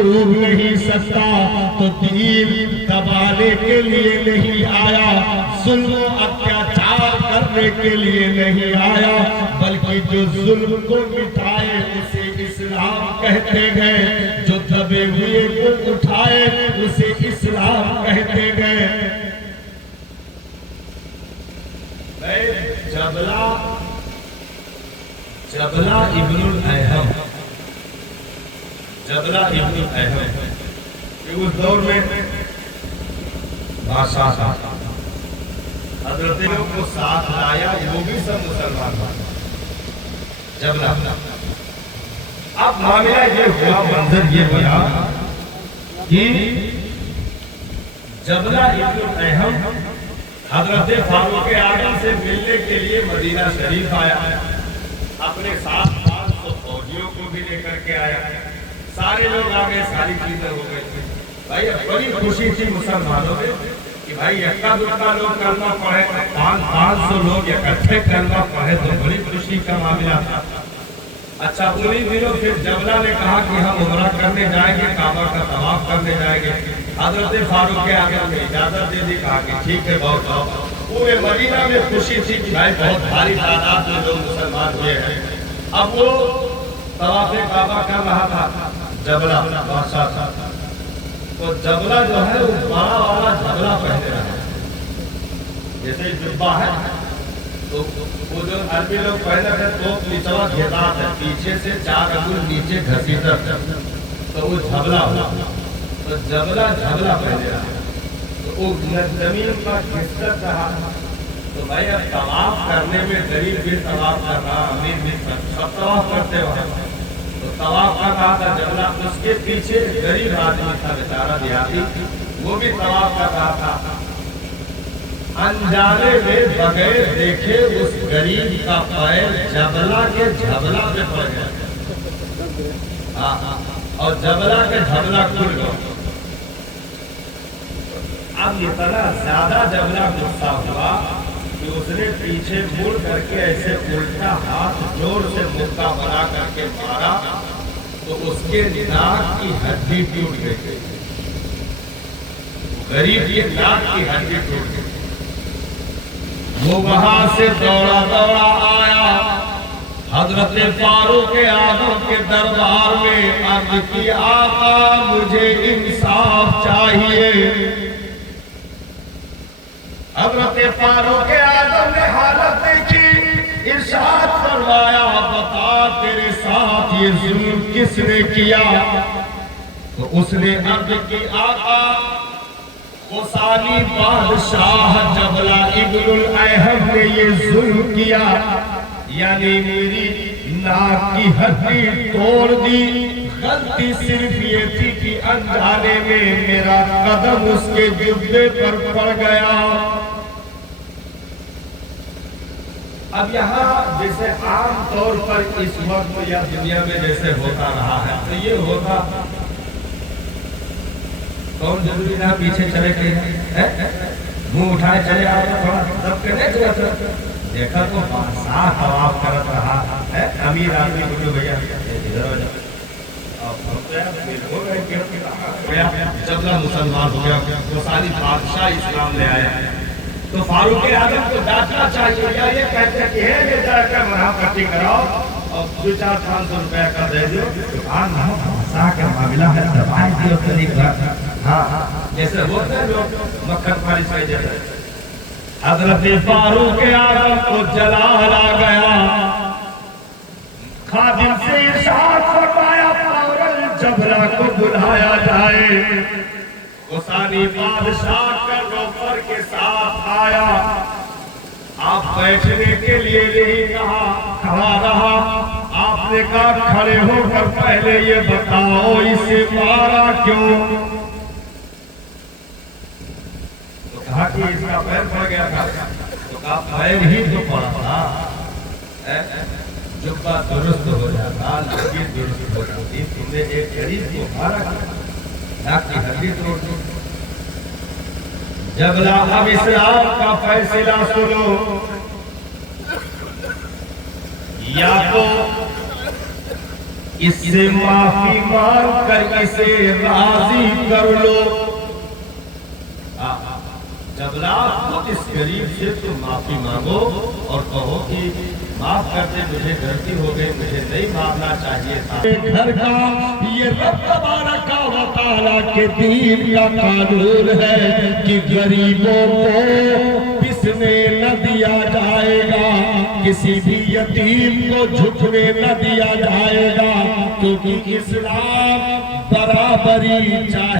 چھوڑ نہیں سکتا تو دین دبانے کے لیے نہیں آیا، ظلم و اتیاچار کرنے کے لیے نہیں آیا، بلکہ جو ظلم کو مٹائے اسے اسلام کہتے گئے، جو دبے ہوئے کو اٹھائے اسے اسلام کہتے گئے۔ جبلہ ابن الاحم، جبلہ ابن الاحم کہ اس دور میں بادشاہ تھا، حضرت کو ساتھ لایا، وہ بھی سب مسلمان تھا۔ جبلہ اب معاملہ یہ ہوا، منظر یہ بنا کہ جبلہ ابن الاحم حضرت فاروق اعظم سے ملنے کے لیے مدینہ شریف آیا، اپنے ساتھ 500 فوجیوں کو بھی لے کر کے آیا، سارے لوگ آگے، ساری چیزیں ہو گئی تھی۔ بھائی بڑی خوشی تھی مسلمانوں میں کہ بھائی اکا دکا لوگ کلمہ پڑھے، 500 لوگ اکٹھے کلمہ پڑھے تو بڑی خوشی کا معاملہ تھا۔ اچھا انہی دنوں پھر جبلہ نے کہا کہ ہم عمرہ کرنے جائیں گے، کعبہ کا طواف کرنے جائیں گے۔ حضرت فاروق اعظم نے اجازت دے دی، کہا کہ ٹھیک ہے بہت جاؤ۔ پورے مدینہ میں خوشی تھی کہ بھائی بہت بھاری تعداد میں لوگ مسلمان ہوئے ہیں۔ اب وہ طواف کعبہ کر رہا تھا، جبلہ بادشاہ تھا، تو جبلہ جو ہے وہ بڑا والا جبلہ پہنے رہا ہے، جیسے جبہ ہے تو وہ جو عربی لوگ پہنے ہیں تو نچوا گھیرات ہے، پیچھے سے 4 انگل نیچے گھسیٹا، تو وہ جھبلہ ہوا، تو جبلہ پہنے رہا، تو وہ زمین پر گھسٹ رہا۔ تو بھائی اب طواف کرنے میں غریب بھی طواف کر رہا، امیر بھی سب طواف کرتے ہو، تو طواف کر رہا تھا جبلہ، اس کے پیچھے غریب آدمی تھا بیچارہ دیہاتی، وہ بھی طواف کر رہا تھا۔ انجانے میں بغیر دیکھے اس غریب کا پیر جبلہ کے جھبلہ میں پڑ گیا، اور جبلہ کے جھبلہ کھل گیا۔ اب اتنا زیادہ جبلہ غصہ ہوا کہ اس نے پیچھے مڑ کر کے ایسے الٹا ہاتھ زور سے مکہ بنا کر کے مارا، تو اس کے ناک کی ہڈی ٹوٹ گئی، غریب کی ناک کی ہڈی ٹوٹ گئی۔ وہ وہاں سے دوڑا آیا، حضرت فاروق اعظم کے دربار میں عرض کی، آقا مجھے انصاف چاہیے۔ حضرت فاروق اعظم نے حالت دیکھی، ارشاد فرمایا، بتا تیرے ساتھ یہ ظلم کس نے کیا؟ تو اس نے عرض کی، آقا غسانی بادشاہ جبلہ ابن الاحم نے یہ ظلم کیا، یعنی میری ناک کی ہڈی توڑ دی۔ غلطی صرف یہ تھی کہ انجانے میں میرا قدم اس کے جبے پر پڑ گیا۔ اب یہاں جیسے عام طور پر اس وقت یا دنیا میں جیسے ہوتا رہا ہے، تو یہ ہوتا کون ضروری نہ پیچھے چلے کے منہ اٹھائے چلے آئے، تھوڑا دب کے نہیں چلا، دیکھا تو بادشاہ طواف کرت رہا ہے، امیر آدمی بولو بھیا ادھر ہو جاؤ، جبلہ مسلمان ہو گیا، وہ ساری بادشاہ اسلام لے آیا۔ تو فاروق اعظم کو ڈانٹنا چاہیے، یا یہ کہتے کہ ہے یہ جا کر مرا پٹی کراؤ اور 200-500 روپے کا دے دو، بادشاہ کا معاملہ ہے، دبائی دیو طریقہ، ہاں جیسے ہوتے ہیں لوگ مکھن پاری سے جیسے۔ حضرت فاروق اعظم کو جلال آ گیا، خادم سے ارشاد فرمایا فوراً جبلہ کو بلایا جائے۔ غسانی بادشاہ کا نوکر کے ساتھ آیا، آپ بیٹھنے کے لیے نہیں کہا، کھڑا رہا۔ آپ نے کہا کھڑے ہو کر پہلے یہ بتاؤ اسے مارا کیوں؟ تو کہا کہ اس کا پیر پڑ گیا تھا، تو کہا پیر ہی تو پڑا تھا، جبہ درست ہو جاتا، لگی درست ہو جاتی، تم نے ایک غریب کو مارا کیا، ناک کی ہڈی توڑ دی۔ جبلہ اب اسلام کا فیصلہ سنو، یا تو اس سے معافی مانگ کر اسے راضی کر لو۔ جب رات کو اس غریب سے تم معافی مانگو اور کہو کہ معاف کر دے، مجھے غلطی ہو گئی، مجھے نہیں مانگنا چاہیے تھا۔ گھر کا یہ رب تبارک و تعالیٰ کے دین کا قانون ہے کہ غریبوں کو پسنے نہ دیا جائے گا، کسی بھی یتیم کو جھکنے نہ دیا جائے گا، کیونکہ اسلام برابری چاہے۔